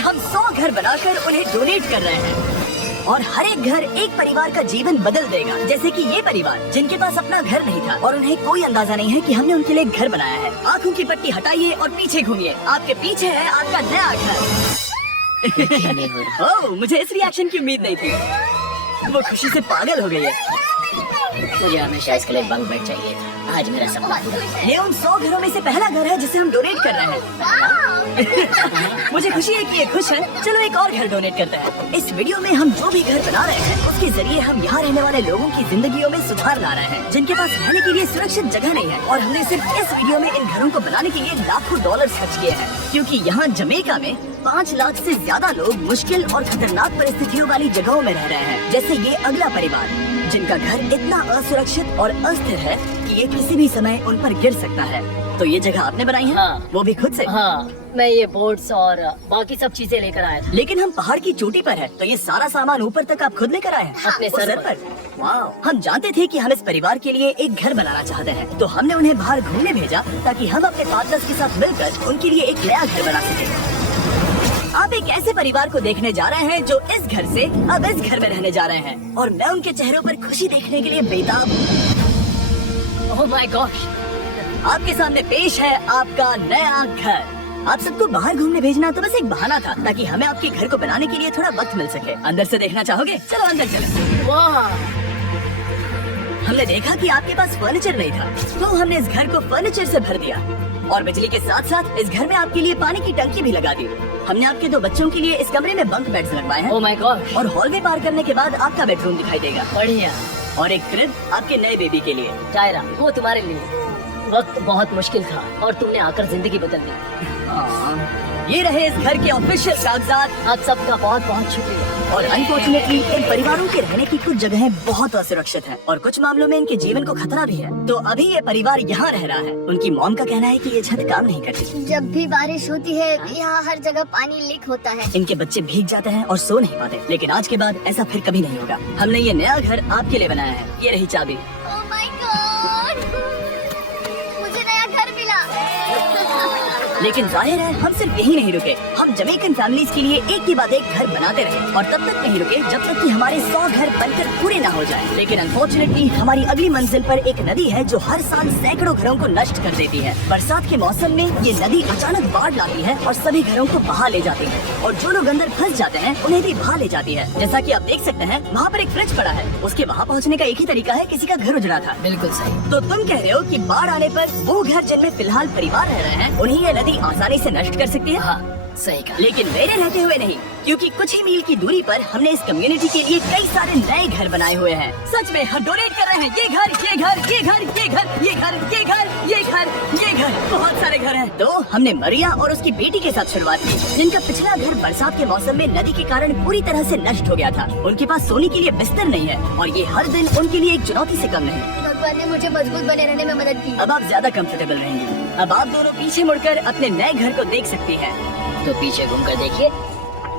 हम 100 घर बनाकर उन्हें डोनेट कर रहे हैं और हर एक घर एक परिवार का जीवन बदल देगा। जैसे कि ये परिवार जिनके पास अपना घर नहीं था और उन्हें कोई अंदाजा नहीं है कि हमने उनके लिए घर बनाया है। आँखों की पट्टी हटाइए और पीछे घूमिए। आपके पीछे है आपका नया घर। ओह, मुझे इस रिएक्शन की उम्मीद नहीं थी। वो खुशी से पागल हो गई है। मुझे हमेशा इसके लिए बंक बेड चाहिए था। आज मेरा सपना पूरा हुआ। ये उन 100 घरों में से पहला घर है जिसे हम डोनेट कर रहे हैं। मुझे खुशी है कि ये खुश है। चलो एक और घर डोनेट करते हैं। इस वीडियो में हम जो भी घर बना रहे हैं उसके जरिए हम यहाँ रहने वाले लोगों की जिंदगियों में सुधार ला रहे हैं जिनके पास रहने के लिए सुरक्षित जगह नहीं है। और हमने सिर्फ इस वीडियो में इन घरों को बनाने के लिए लाखों डॉलर खर्च किए हैं, क्योंकि यहाँ जमैका में 5 लाख से ज्यादा लोग मुश्किल और खतरनाक परिस्थितियों वाली जगहों में रह रहे हैं। जैसे ये अगला परिवार जिनका घर इतना असुरक्षित और अस्थिर है कि ये किसी भी समय उन पर गिर सकता है। तो ये जगह आपने बनाई है? हाँ। वो भी खुद से? हाँ, मैं ये बोर्ड्स और बाकी सब चीजें लेकर आया था। लेकिन हम पहाड़ की चोटी पर है, तो ये सारा सामान ऊपर तक आप खुद लेकर आए हैं? अपने वो सर पर। वाह, हम जानते थे कि हम इस परिवार के लिए एक घर बनाना चाहते हैं, तो हमने उन्हें बाहर घूमने भेजा ताकि हम अपने पार्टनर्स के साथ मिलकर उनके लिए एक नया घर बना सकें। आप एक ऐसे परिवार को देखने जा रहे हैं जो इस घर से अब इस घर में रहने जा रहे हैं, और मैं उनके चेहरों पर खुशी देखने के लिए बेताब हूँ। ओह माय गॉश, आपके सामने पेश है आपका नया घर। आप सबको बाहर घूमने भेजना तो बस एक बहाना था ताकि हमें आपके घर को बनाने के लिए थोड़ा वक्त मिल सके। अंदर से देखना चाहोगे? चलो अंदर चलें। वाह, हमने देखा कि आपके पास फर्नीचर नहीं था, तो हमने इस घर को फर्नीचर से भर दिया और बिजली के साथ साथ इस घर में आपके लिए पानी की टंकी भी लगा दी। हमने आपके 2 बच्चों के लिए इस कमरे में बंक बेड्स लगवाए हैं। ओह माय गॉश, और हॉल में पार करने के बाद आपका बेडरूम दिखाई देगा बढ़िया। और एक क्रिब आपके नए बेबी के लिए। टायरा, वो तुम्हारे लिए। वक्त बहुत मुश्किल था और तुमने आकर जिंदगी बदल दी। ये रहे इस घर के ऑफिशियल कागजात। आप सबका बहुत बहुत शुक्रिया। और अनफॉर्चुनेटली इन परिवारों के रहने की कुछ जगहें बहुत असुरक्षित हैं और कुछ मामलों में इनके जीवन को खतरा भी है। तो अभी ये परिवार यहाँ रह रहा है। उनकी मॉम का कहना है कि ये छत काम नहीं करती। जब भी बारिश होती है यहाँ हर जगह पानी लीक होता है। इनके बच्चे भीग जाते हैं और सो नहीं पाते, लेकिन आज के बाद ऐसा फिर कभी नहीं होगा। हमने ये नया घर आपके लिए बनाया है। ये रही चाबी। ओह माय गॉड, मुझे नया घर मिला। लेकिन जाहिर है हम सिर्फ यही नहीं रुके। हम जमैकन फैमिलीज के लिए एक के बाद एक घर बनाते रहे और तब तक नहीं रुके जब तक कि हमारे 100 घर बनकर पूरे ना हो जाए। लेकिन अनफॉर्चुनेटली हमारी अगली मंजिल पर एक नदी है जो हर साल सैकड़ों घरों को नष्ट कर देती है। बरसात के मौसम में ये नदी अचानक बाढ़ लाती है और सभी घरों को बहा ले जाती है, और जो लोग अंदर फंस जाते हैं उन्हें भी बहा ले जाती है। जैसा कि आप देख सकते हैं वहाँ पर एक फ्रिज पड़ा है। उसके वहाँ पहुँचने का एक ही तरीका है, किसी का घर उजड़ा था। बिल्कुल सही। तो तुम कह रहे हो कि बाढ़ आने पर वो घर जिनमें फिलहाल परिवार रह रहे हैं उन्हें ये नदी आसानी से नष्ट कर सकती है? हाँ, सही कहा। लेकिन मेरे रहते हुए नहीं, क्योंकि कुछ ही मील की दूरी पर हमने इस कम्युनिटी के लिए कई सारे नए घर बनाए हुए हैं। सच में हम डोनेट कर रहे हैं। ये घर, ये घर, ये घर, ये घर, ये घर, ये घर, ये घर, ये घर, बहुत सारे घर हैं। तो हमने मरिया और उसकी बेटी के साथ शुरुआत की, जिनका पिछला घर बरसात के मौसम में नदी के कारण पूरी तरह से नष्ट हो गया था। उनके पास सोने के लिए बिस्तर नहीं है और ये हर दिन उनके लिए एक चुनौती से कम नहीं। भगवान ने मुझे मजबूत बने रहने में मदद की। अब आप ज्यादा कंफर्टेबल रहेंगी। अब आप दोनों पीछे मुड़कर अपने नए घर को देख सकती हैं। तो पीछे घूमकर देखिए,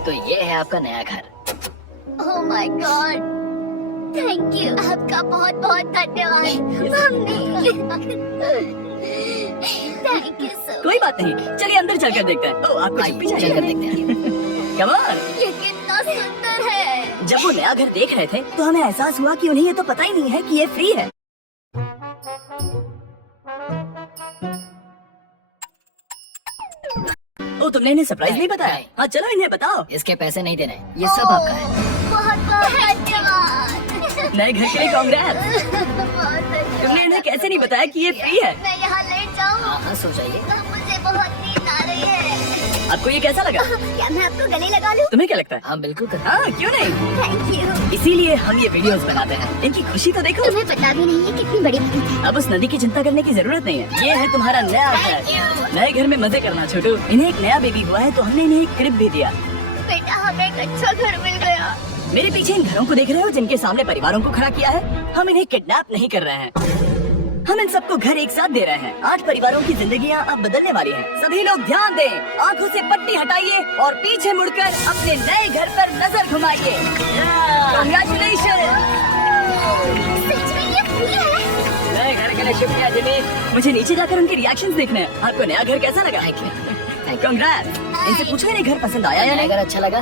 तो ये है आपका नया घर। Oh my God, thank you. आपका बहुत बहुत धन्यवाद। Thank you so. कोई बात नहीं, चलिए अंदर चलकर देखते हैं। ओह, आपको आइए, चुप्पी चाहिए? चलकर देखते हैं। कमाल। ये कितना सुंदर है। जब वो नया घर देख रहे थे तो हमें एहसास हुआ कि उन्हें ये तो पता ही नहीं है कि ये फ्री है। ओ, तुमने इन्हें सरप्राइज नहीं बताया? नहीं। हाँ, चलो इन्हें बताओ। इसके पैसे नहीं देने, ये सब आपका है। बहुत बहुत धन्यवाद। नए घर के लिए कांग्रेस। बहुत धन्यवाद। तुमने इन्हें कैसे नहीं बताया कि ये फ्री है? मैं यहाँ लेट जाऊँ? हाँ हाँ, सो जाइए। मुझे बहुत नींद आ रही है। आपको ये कैसा लगा? क्या मैं आपको गले लगा लूं? तुम्हें क्या लगता है? हाँ बिल्कुल कर। हाँ, क्यों नहीं। Thank you. इसीलिए हम ये वीडियोस बनाते हैं। इनकी खुशी तो देखो। तुम्हें पता भी नहीं है कितनी बड़ी मदद है। अब उस नदी की चिंता करने की जरूरत नहीं है। ये है तुम्हारा नया घर। नए घर में मजे करना छोटू। इन्हें एक नया बेबी हुआ है तो हमने इन्हें एक क्रिब भी दिया। बेटा, हमें एक अच्छा घर मिल गया। मेरे पीछे इन घरों को देख रहे हो जिनके सामने परिवारों को खड़ा किया है? हम इन्हें किडनैप नहीं कर रहे हैं, हम इन सबको घर एक साथ दे रहे हैं। 8 परिवारों की जिंदगियां अब बदलने वाली हैं। सभी लोग ध्यान दें, आंखों से पट्टी हटाइए और पीछे मुड़कर अपने नए घर पर नजर घुमाइए। कांग्रेचुलेशन। सच में ये फ्री है? नए घर के लिए शुक्रिया जिमी। मुझे नीचे जाकर उनके रिएक्शंस देखने हैं। आपको नया घर कैसा लगा? Thank you. कांग्रेट्स। इनसे पूछो इन्हें घर पसंद आया या नहीं। अगर अच्छा लगा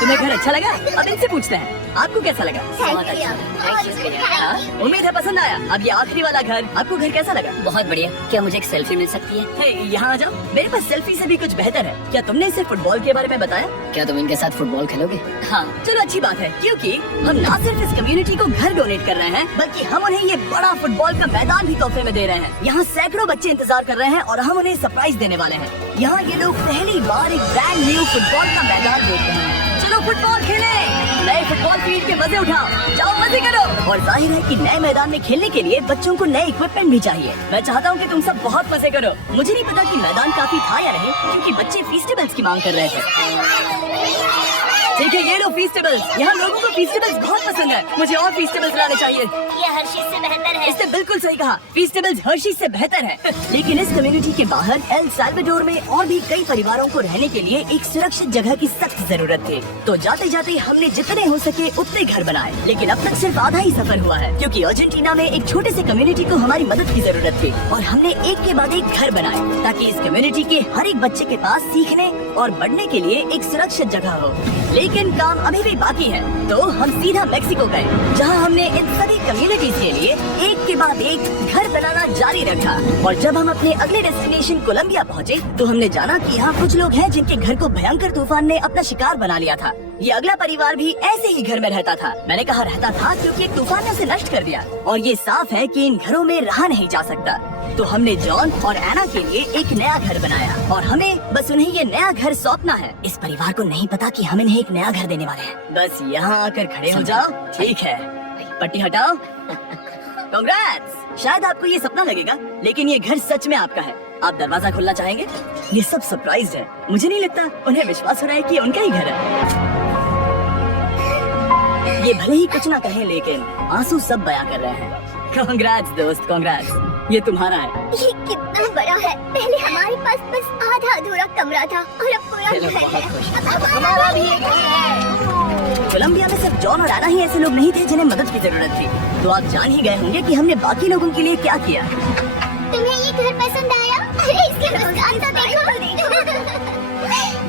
तुम्हें घर अच्छा लगा? अब इनसे पूछते हैं आपको कैसा लगा। बहुत अच्छा, थैंक यू भैया। हाँ, उम्मीद है पसंद आया। अब ये आखिरी वाला घर, आपको घर कैसा लगा? बहुत बढ़िया। क्या मुझे एक सेल्फी मिल सकती है? हे, यहाँ आ जाओ, मेरे पास सेल्फी से भी कुछ बेहतर है। क्या तुमने इसे फुटबॉल के बारे में बताया? क्या तुम इनके साथ फुटबॉल खेलोगे? हाँ, चलो अच्छी बात है, क्योंकि हम ना सिर्फ इस कम्युनिटी को घर डोनेट कर रहे हैं, बल्कि हम उन्हें ये बड़ा फुटबॉल का मैदान भी तोहफे में दे रहे हैं। यहाँ सैकड़ों बच्चे इंतजार कर रहे हैं और हम उन्हें सरप्राइज देने वाले हैं। यहाँ ये लोग पहली बार एक ब्रांड न्यू फुटबॉल का मैदान देख रहे हैं। चलो फुटबॉल खेले, नए फुटबॉल फील्ड के मजे उठाओ, जाओ मजे करो। और जाहिर है कि नए मैदान में खेलने के लिए बच्चों को नए इक्विपमेंट भी चाहिए। मैं चाहता हूँ कि तुम सब बहुत मजे करो। मुझे नहीं पता कि मैदान काफी था या नहीं, क्योंकि बच्चे फीस्टेबल्स की मांग कर रहे थे। ठीक है, ये लो फीस्टेबल्स। यहाँ लोगों को फीस्टेबल्स बहुत पसंद है। मुझे और फीस्टेबल्स लाने चाहिए। ये हर्षीज से बेहतर है। इसने बिल्कुल सही कहा, फीस्टेबल्स हर्शीज से बेहतर है। लेकिन इस कम्युनिटी के बाहर एल साल्वाडोर में और भी कई परिवारों को रहने के लिए एक सुरक्षित जगह की सख्त जरूरत थी। तो जाते जाते हमने जितने हो सके उतने घर बनाए, लेकिन अब तक सिर्फ आधा ही सफर हुआ है, क्योंकि अर्जेंटीना में एक छोटे से कम्युनिटी को हमारी मदद की जरूरत थी। और हमने एक के बाद एक घर बनाए, ताकि इस कम्युनिटी के हर एक बच्चे के पास सीखने और बढ़ने के लिए एक सुरक्षित जगह हो। लेकिन काम अभी भी बाकी है, तो हम सीधा मेक्सिको गए, जहां हमने इन सभी कम्युनिटीज के लिए एक के बाद एक घर बनाना जारी रखा। और जब हम अपने अगले डेस्टिनेशन कोलंबिया पहुंचे, तो हमने जाना कि यहाँ कुछ लोग हैं जिनके घर को भयंकर तूफान ने अपना शिकार बना लिया था। ये अगला परिवार भी ऐसे ही घर में रहता था। मैंने कहा रहता था, क्योंकि एक तूफान ने उसे नष्ट कर दिया, और ये साफ है कि इन घरों में रहा नहीं जा सकता। तो हमने जॉन और एना के लिए एक नया घर बनाया, और हमें बस उन्हें ये नया घर सौंपना है। इस परिवार को नहीं पता कि हम इन्हें एक नया घर देने वाले हैं। बस यहाँ आकर खड़े हो जाओ। ठीक है, पट्टी हटाओ। कांग्रेट्स। शायद आपको ये सपना लगेगा, लेकिन ये घर सच में आपका है। आप दरवाजा खोलना चाहेंगे? ये सब सरप्राइज है। मुझे नहीं लगता उन्हें विश्वास हो रहा है कि ये उनका ही घर है। ये भले ही कुछ ना कहें, लेकिन आंसू सब बयां कर रहे हैं। कांग्रेट्स दोस्त, कांग्रेट्स। ये तुम्हारा है। ये कितना बड़ा है। पहले हमारे पास बस आधा अधूरा कमरा था, और अब पूरा घर है। अब हमारा भी एक घर है। कोलंबिया में सिर्फ जॉन और एना ही ऐसे लोग नहीं थे जिन्हें मदद की जरूरत थी। तो आप जान ही गए होंगे कि हमने बाकी लोगों के लिए क्या किया। तुम्हें ये घर पसंद आया? अरे इसके मुस्कान तो देखो।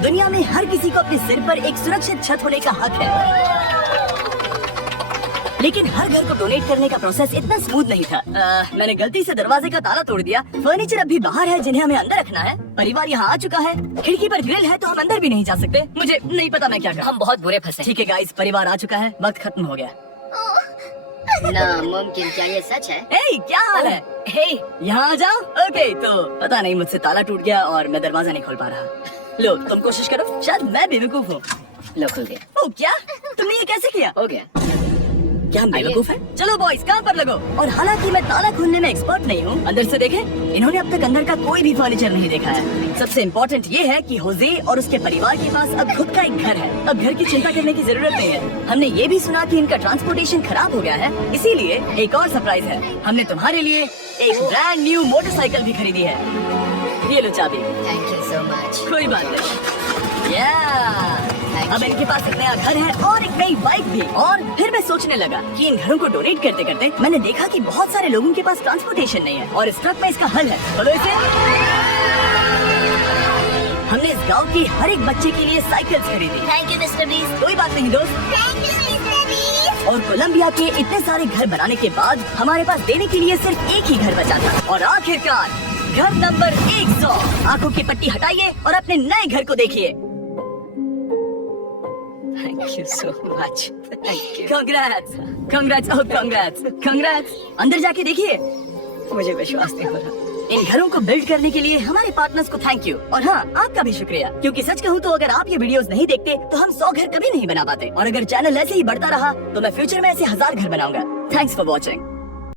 दुनिया में हर किसी को अपने सिर पर एक सुरक्षित छत होने का हक है, लेकिन हर घर को डोनेट करने का प्रोसेस इतना स्मूथ नहीं था। मैंने गलती से दरवाजे का ताला तोड़ दिया। फर्नीचर अब भी बाहर है, जिन्हें हमें अंदर रखना है। परिवार यहाँ आ चुका है। खिड़की पर ग्रिल है, तो हम अंदर भी नहीं जा सकते। मुझे नहीं पता मैं क्या करूं। हम बहुत बुरे फंसे। ठीक है गाइस, परिवार आ चुका है, वक्त खत्म हो गया। नामुमकिन, क्या ये सच है? हे, क्या हाल है? हे, यहाँ आ जाओ। ओके, तो पता नहीं मुझसे ताला टूट गया और मैं दरवाजा नहीं खोल पा रहा। लो, तुम कोशिश करो, शायद मैं बेवकूफ हूँ। लो, खुल गया। ओ क्या? तुमने ये कैसे किया? हो गया। क्या हम बेवकूफ हैं? चलो बॉयज, काम पर लगो। और हालांकि मैं ताला खोलने में एक्सपर्ट नहीं हूँ, अंदर से देखें, इन्होंने अब तक अंदर का कोई भी फर्नीचर नहीं देखा है। सबसे इम्पोर्टेंट ये है कि होजे और उसके परिवार के पास अब खुद का एक घर है। अब घर की चिंता करने की जरूरत नहीं है। हमने ये भी सुना कि इनका ट्रांसपोर्टेशन खराब हो गया है, इसीलिए एक और सरप्राइज है। हमने तुम्हारे लिए एक ब्रांड न्यू मोटरसाइकिल भी खरीदी है। ये लो चाबी। Thank you so much. कोई बात नहीं। अब इनके पास एक नया घर है और एक नई बाइक भी। और फिर मैं सोचने लगा कि इन घरों को डोनेट करते करते मैंने देखा कि बहुत सारे लोगों के पास ट्रांसपोर्टेशन नहीं है, और इस ट्रक में इसका हल है। बोलो इसे। हमने इस गांव के हर एक बच्चे के लिए साइकिल्स खरीदी। Thank you mister beast. कोई बात नहीं दोस्त। Thank you mister beast. और कोलंबिया के इतने सारे घर बनाने के बाद हमारे पास देने के लिए सिर्फ एक ही घर बचा था। और आखिरकार घर नंबर 100। आंखों की पट्टी हटाइए और अपने नए घर को देखिए। Thank you so much. Thank you. Congrats, congrats, oh congrats, congrats. अंदर जाके देखिए। मुझे विश्वास नहीं हो रहा। इन घरों को बिल्ड करने के लिए हमारे पार्टनर्स को थैंक यू। और हाँ, आपका भी शुक्रिया, क्योंकि सच कहूँ तो अगर आप ये वीडियोस नहीं देखते तो हम 100 घर कभी नहीं बना पाते। और अगर चैनल ऐसे ही बढ़ता रहा तो मैं फ्यूचर में ऐसे 1000 घर बनाऊंगा। Thanks for watching.